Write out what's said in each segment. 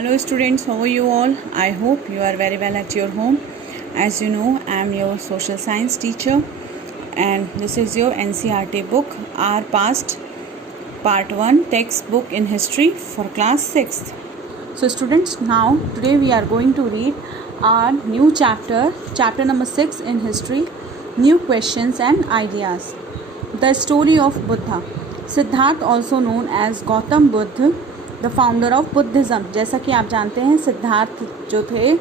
Hello students, how are you all? I hope you are very well at your home. As you know, I am your social science teacher and this is your NCERT book, Our Past, Part 1, textbook in history for class 6th. So students, now today we are going to read our new chapter number 6 in history, new questions and ideas. The story of Buddha. Siddharth, also known as Gautam Buddha, the founder of Buddhism. जैसा कि आप जानते हैं सिद्धार्थ जो थे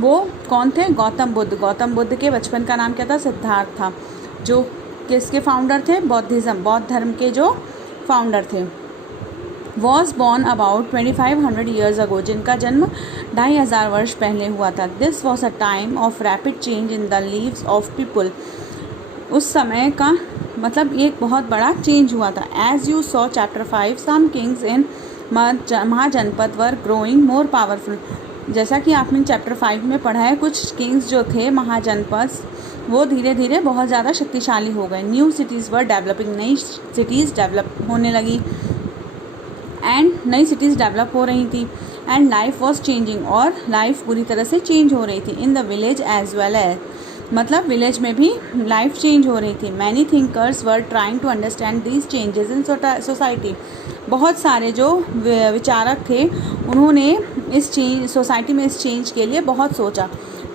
वो कौन थे? गौतम बुद्ध के बचपन का नाम क्या था? सिद्धार्थ था. जो किसके फाउंडर थे? बौद्धिज़्म, बौद्ध धर्म के जो फाउंडर थे. Was born about 2500 years ago, जिनका जन्म 2500 वर्ष पहले हुआ था. This was a time of rapid change in the leaves of people. उस समय का मतलब एक बहुत बड़ा चेंज हुआ था. As you saw chapter 5, some kings in mahajanapada were growing more powerful. जैसा कि आपने चैप्टर 5 में पढ़ा है, कुछ किंग्स जो थे महाजनपद वो धीरे धीरे बहुत ज़्यादा शक्तिशाली हो गए. न्यू सिटीज़ वर डेवलपिंग, नई सिटीज़ डेवलप होने लगी एंड नई सिटीज़ डेवलप हो रही थी. एंड लाइफ वॉज चेंजिंग, और लाइफ पूरी तरह से चेंज हो रही थी. In the village as well as, मतलब विलेज में भी लाइफ चेंज हो रही थी. Many thinkers were trying to understand these changes in society. बहुत सारे जो विचारक थे उन्होंने इस चेंज सोसाइटी में इस चेंज के लिए बहुत सोचा.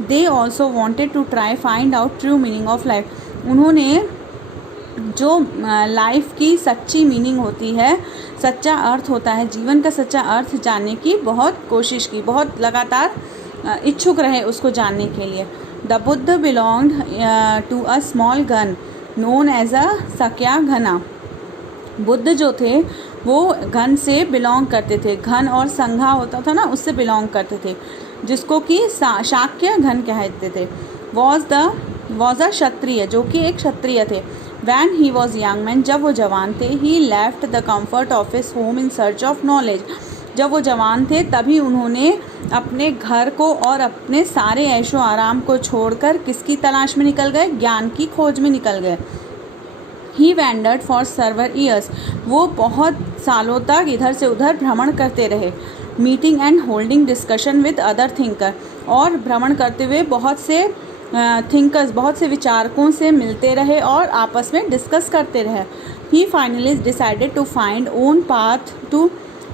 They also wanted to try find out true meaning of life. उन्होंने जो लाइफ की सच्ची मीनिंग होती है, सच्चा अर्थ होता है, जीवन का सच्चा अर्थ जानने की बहुत कोशिश की, बहुत लगातार इच्छुक रहे उसको जानने के लिए. The Buddha belonged to a small gana known as a Sakya gana. Buddha जो थे वो घन से बिलोंग करते थे. घन और संघा होता था ना, उससे बिलोंग करते थे, जिसको कि शाक्य घन कहते थे. वॉज अ क्षत्रिय, जो कि एक क्षत्रिय थे. When he was young man, जब वो जवान थे. He left the comfort of his home in search of knowledge. जब वो जवान थे तभी उन्होंने अपने घर को और अपने सारे ऐशो आराम को छोड़कर किसकी तलाश में निकल गए? ज्ञान की खोज में निकल गए. ही वैंडर्ड फॉर सर्वर ईयर्स, वो बहुत सालों तक इधर से उधर भ्रमण करते रहे. Meeting and holding discussion with other thinker, और भ्रमण करते हुए बहुत से थिंकर्स, बहुत से विचारकों से मिलते रहे और आपस में डिस्कस करते रहे. He finally decided to find own path to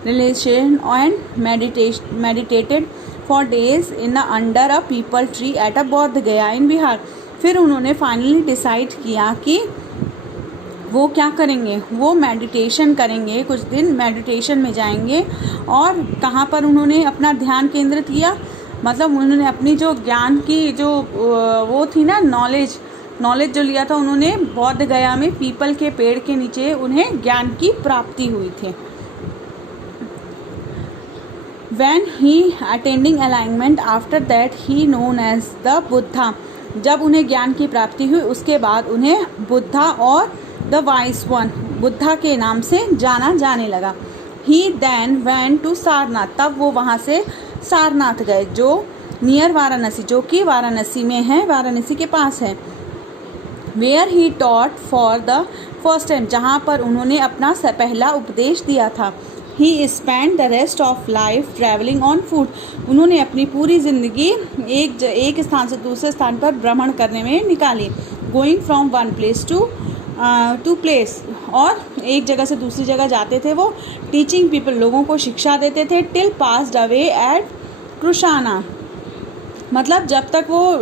relation and meditated for days in under a peepal tree at a Bodh Gaya इन बिहार. फिर उन्होंने फाइनली डिसाइड किया कि वो क्या करेंगे, वो मेडिटेशन करेंगे, कुछ दिन मेडिटेशन में जाएंगे. और कहाँ पर उन्होंने अपना ध्यान केंद्रित किया? मतलब उन्होंने अपनी जो ज्ञान की जो वो थी ना, नॉलेज जो लिया था उन्होंने बौद्ध गया में पीपल के पेड़ के नीचे उन्हें ज्ञान की प्राप्ति हुई थी. When he attending alignment after that he known as the Buddha. जब उन्हें ज्ञान की प्राप्ति हुई उसके बाद उन्हें बुद्धा और द वाइस वन, बुद्धा के नाम से जाना जाने लगा. ही देन went टू सारनाथ, तब वो वहाँ से सारनाथ गए, जो नियर वाराणसी, जो कि वाराणसी में है, वाराणसी के पास है. Where he taught for the first time, जहाँ पर उन्होंने अपना पहला उपदेश दिया था. He spend the rest of life travelling on foot. उन्होंने अपनी पूरी ज़िंदगी एक स्थान से दूसरे स्थान पर भ्रमण करने में निकाली. Going from one place to place, और एक जगह से दूसरी जगह जाते थे वो. टीचिंग पीपल, लोगों को शिक्षा देते थे. टिल पास्ड अवे एट कृशाना, मतलब जब तक वो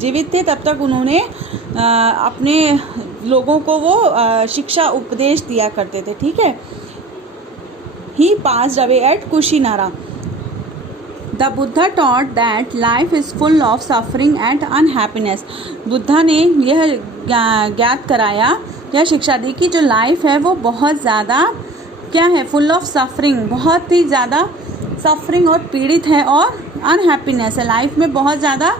जीवित थे तब तक उन्होंने अपने लोगों को वो शिक्षा उपदेश दिया करते थे. ठीक है. He passed away at Kushinara. The Buddha taught that life is full of suffering and unhappiness. Buddha ने यह ज्ञात कराया, यह शिक्षा दी कि जो लाइफ है वो बहुत ज़्यादा क्या है? फुल ऑफ सफरिंग, बहुत ही ज़्यादा सफरिंग और पीड़ित है. और अनहैप्पीनेस है लाइफ में बहुत ज़्यादा,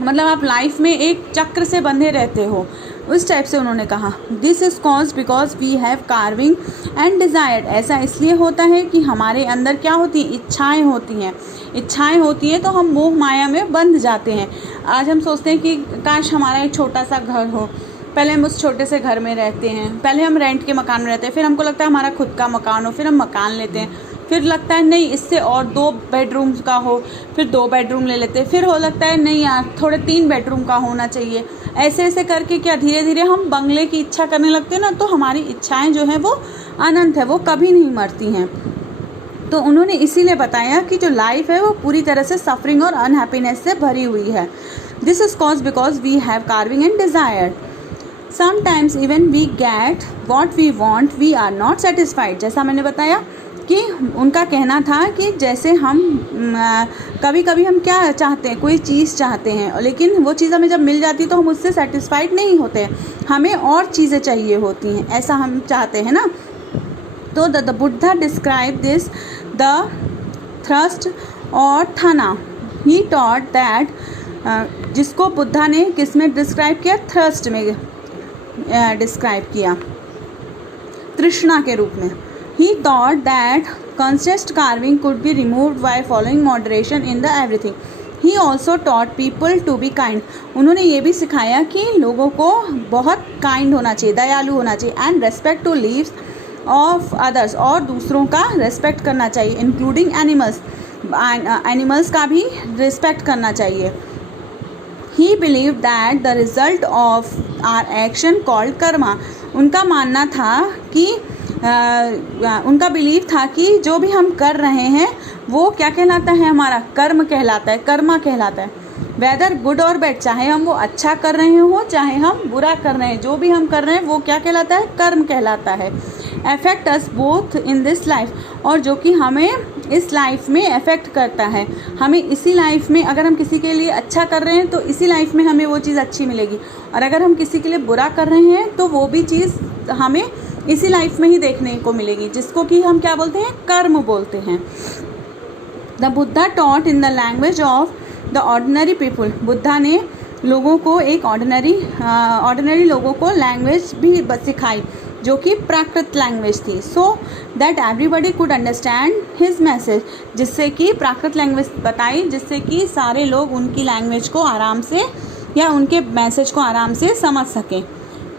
मतलब आप लाइफ में एक चक्र से बंधे रहते हो, उस टाइप से उन्होंने कहा. This is cause because we have craving and desired. ऐसा इसलिए होता है कि हमारे अंदर क्या होती है? इच्छाएं होती हैं तो हम मोह माया में बंध जाते हैं. आज हम सोचते हैं कि काश हमारा एक छोटा सा घर हो. पहले हम उस छोटे से घर में रहते हैं, पहले हम रेंट के मकान में रहते हैं, फिर हमको लगता है हमारा खुद का मकान हो, फिर हम मकान लेते हैं, फिर लगता है नहीं इससे और 2 बेडरूम्स का हो, फिर 2 बेडरूम ले लेते, फिर हो लगता है नहीं यार थोड़े 3 बेडरूम का होना चाहिए। ऐसे ऐसे करके क्या धीरे धीरे हम बंगले की इच्छा करने लगते हैं ना, तो हमारी इच्छाएं जो हैं वो अनंत है, वो कभी नहीं मरती हैं। तो उन्होंने इसीलिए बताया कि जो लाइफ है वो पूरी तरह से सफरिंग और अनहैप्पीनेस से भरी हुई है। This is cause because we have craving and desire. Sometimes even we get what we want we are not satisfied. जैसा मैंने बताया कि उनका कहना था कि जैसे हम कभी कभी हम क्या चाहते हैं, कोई चीज़ चाहते हैं, लेकिन वो चीज़ हमें जब मिल जाती है तो हम उससे सेटिस्फाइड नहीं होते, हमें और चीज़ें चाहिए होती हैं, ऐसा हम चाहते हैं ना। तो the Buddha describe this the thrust और थाना। ही टॉट दैट, जिसको बुद्धा ने किस में डिस्क्राइब किया, थ्रस्ट में डिस्क्राइब किया, तृष्णा के रूप में। He thought that constant carving could be removed by following moderation in the everything. He also taught people to be kind. उन्होंने ये भी सिखाया कि लोगों को बहुत काइंड होना चाहिए, दयालु होना चाहिए, and respect to lives of others, और दूसरों का रेस्पेक्ट करना चाहिए, इंक्लूडिंग एनिमल्स, एनिमल्स का भी रिस्पेक्ट करना चाहिए। He believed that the result of our action called karma. उनका मानना था कि उनका बिलीव था कि जो भी हम कर रहे हैं वो क्या कहलाता है, हमारा कर्म कहलाता है, कर्मा कहलाता है। वेदर गुड और बैड, चाहे हम वो अच्छा कर रहे हो चाहे हम बुरा कर रहे हैं, जो भी हम कर रहे हैं वो क्या कहलाता है, कर्म कहलाता है। Affect us both in this life, और जो कि हमें इस लाइफ में अफेक्ट करता है। हमें इसी लाइफ में, अगर हम किसी के लिए अच्छा कर रहे हैं तो इसी लाइफ में हमें वो चीज़ अच्छी मिलेगी, और अगर हम किसी के लिए बुरा कर रहे हैं तो वो भी चीज़ हमें इसी लाइफ में ही देखने को मिलेगी, जिसको कि हम क्या बोलते हैं, कर्म बोलते हैं। The Buddha taught in the language of the ordinary people. Buddha ने लोगों को एक ऑर्डिनरी लोगों को लैंग्वेज भी सिखाई जो कि प्राकृत लैंग्वेज थी, so that everybody could understand his message, जिससे कि प्राकृत लैंग्वेज बताई, जिससे कि सारे लोग उनकी लैंग्वेज को आराम से या उनके मैसेज को आराम से समझ सकें।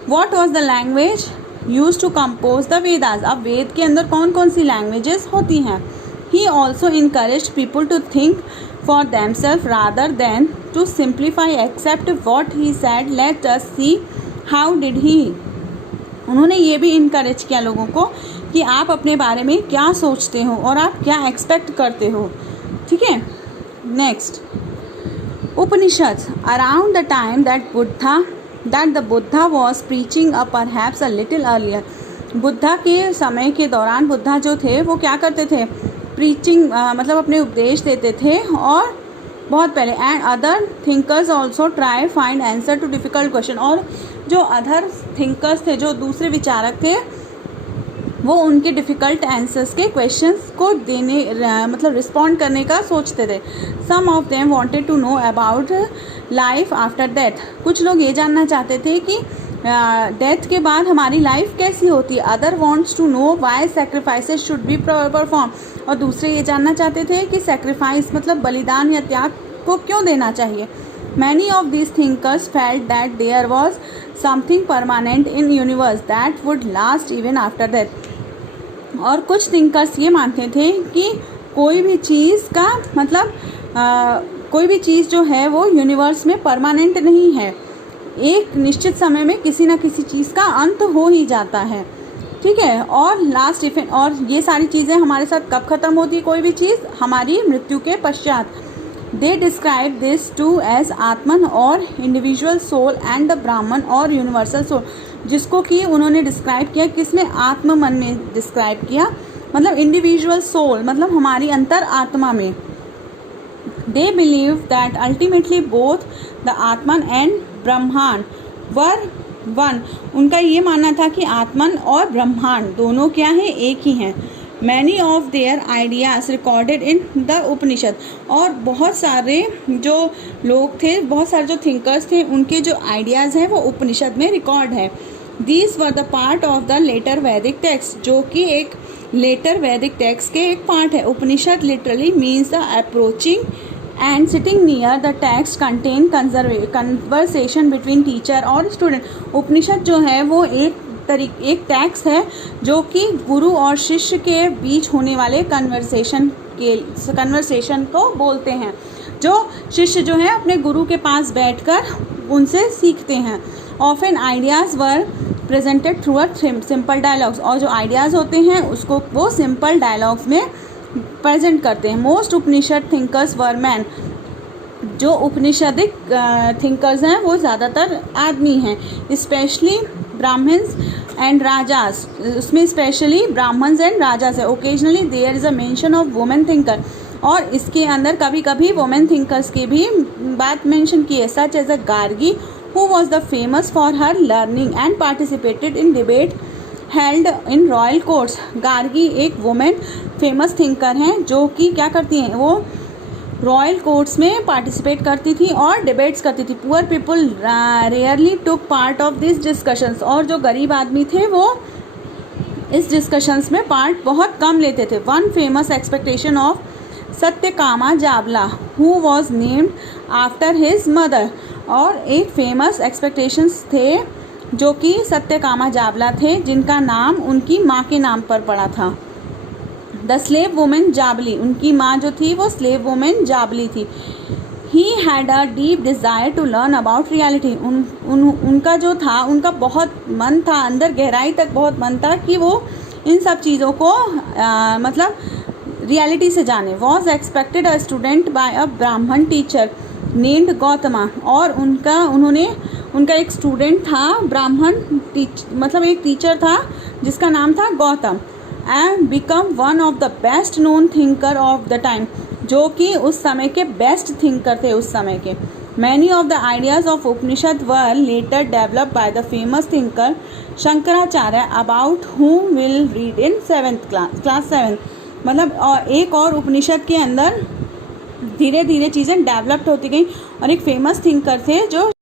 What was the language use to compose the Vedas. अब वेद के अंदर कौन कौन सी लैंग्वेजेस होती हैं। He also encourage people to think for themselves rather than to simplify accept what he said, let us see how did he. उन्होंने ये भी इनकरेज किया लोगों को कि आप अपने बारे में क्या सोचते हो और आप क्या एक्सपेक्ट करते हो। ठीक है, next Upanishad. Around the time that the Buddha was preaching perhaps a little earlier. Buddha के समय के दौरान बुद्धा जो थे वो क्या करते थे, प्रीचिंग मतलब अपने उपदेश देते थे, और बहुत पहले। And other thinkers also try find answer too difficult question, और जो अदर थिंकर्स थे, जो दूसरे विचारक थे, वो उनके डिफ़िकल्ट आंसर्स के क्वेश्चंस को देने मतलब रिस्पॉन्ड करने का सोचते थे। Some of them wanted to know about life after death. कुछ लोग ये जानना चाहते थे कि डेथ के बाद हमारी लाइफ कैसी होती है। Other wants to know why sacrifices should be perform, और दूसरे ये जानना चाहते थे कि सैक्रिफाइस मतलब बलिदान या त्याग को क्यों देना चाहिए। Many of these thinkers felt that there was something permanent in universe that would last even after death. और कुछ थिंकर्स ये मानते थे कि कोई भी चीज़ का मतलब कोई भी चीज़ जो है वो यूनिवर्स में परमानेंट नहीं है, एक निश्चित समय में किसी ना किसी चीज़ का अंत हो ही जाता है। ठीक है, और लास्ट इफेक्ट, और ये सारी चीज़ें हमारे साथ कब ख़त्म होती है, कोई भी चीज़ हमारी मृत्यु के पश्चात। They describe this to as atman और इंडिविजुअल सोल एंड द ब्राह्मण और यूनिवर्सल सोल, जिसको कि उन्होंने डिस्क्राइब किया किसमें, आत्म मन में डिस्क्राइब किया, मतलब इंडिविजुअल सोल मतलब हमारी अंतर आत्मा में। They believe that ultimately both the Atman and ब्रह्मांड वर वन। उनका ये मानना था कि आत्मन और ब्रह्मांड दोनों क्या है, एक ही हैं। Many of their ideas recorded in the Upanishad, और बहुत सारे जो लोग थे, बहुत सारे जो थिंकर्स थे, उनके जो आइडियाज़ हैं वो उपनिषद में रिकॉर्ड है। These were the part of the later Vedic text, जो कि एक लेटर वैदिक टेक्स्ट के एक पार्ट है। Upanishad literally means the approaching and sitting near the text contain conversation between teacher और स्टूडेंट। उपनिषद जो है वो एक एक टेक्स्ट है जो कि गुरु और शिष्य के बीच होने वाले कन्वर्सेशन को बोलते हैं, जो शिष्य जो है अपने गुरु के पास बैठकर उनसे सीखते हैं। Often ideas were presented through a simple dialogues, और जो आइडियाज़ होते हैं उसको वो सिंपल डायलॉग्स में प्रेजेंट करते हैं। Most Upanishad thinkers were man, जो उपनिषदिक थिंकर्स हैं वो ज़्यादातर आदमी हैं। स्पेशली ब्राह्मण्स एंड राजास, उसमें स्पेशली ब्राह्मण्स एंड राजास है। Occasionally there is a mention of women thinker, और इसके अंदर कभी कभी वुमेन थिंकर्स की भी बात मेंशन की है। Such as a Gargi who was the famous for her learning and participated in debate held in royal courts. Gargi एक वुमेन फेमस थिंकर हैं जो कि क्या करती हैं, वो रॉयल कोर्ट्स में पार्टिसिपेट करती थी और डिबेट्स करती थी। Poor people rarely took part of this discussions, और जो गरीब आदमी थे वो इस डिस्कशंस में पार्ट बहुत कम लेते थे। One famous expectation of Satyakama Jawla who was named after his mother, और एक फेमस एक्सपेक्टेशंस थे जो कि सत्यकामा जावला थे जिनका नाम उनकी माँ के नाम पर पड़ा था। द स्लेव वुमेन जाबली, उनकी माँ जो थी वो स्लेव वुमेन जाबली थी। He had a deep desire to learn about reality, उनका जो था उनका बहुत मन था, अंदर गहराई तक बहुत मन था कि वो इन सब चीज़ों को मतलब रियलिटी से जाने। Was expected a student by a Brahmin teacher named Gautama, और उनका एक स्टूडेंट था ब्राह्मण मतलब एक टीचर था जिसका नाम था Gautam. And become one of the best known thinker of the time, जो कि उस समय के बेस्ट थिंकर थे उस समय के। Many of the ideas of Upanishad were later developed by the famous thinker Shankaracharya, about whom will read in class 7। मतलब एक और उपनिषद के अंदर धीरे धीरे चीज़ें डेवलप्ड होती गई, और एक फेमस थिंकर थे जो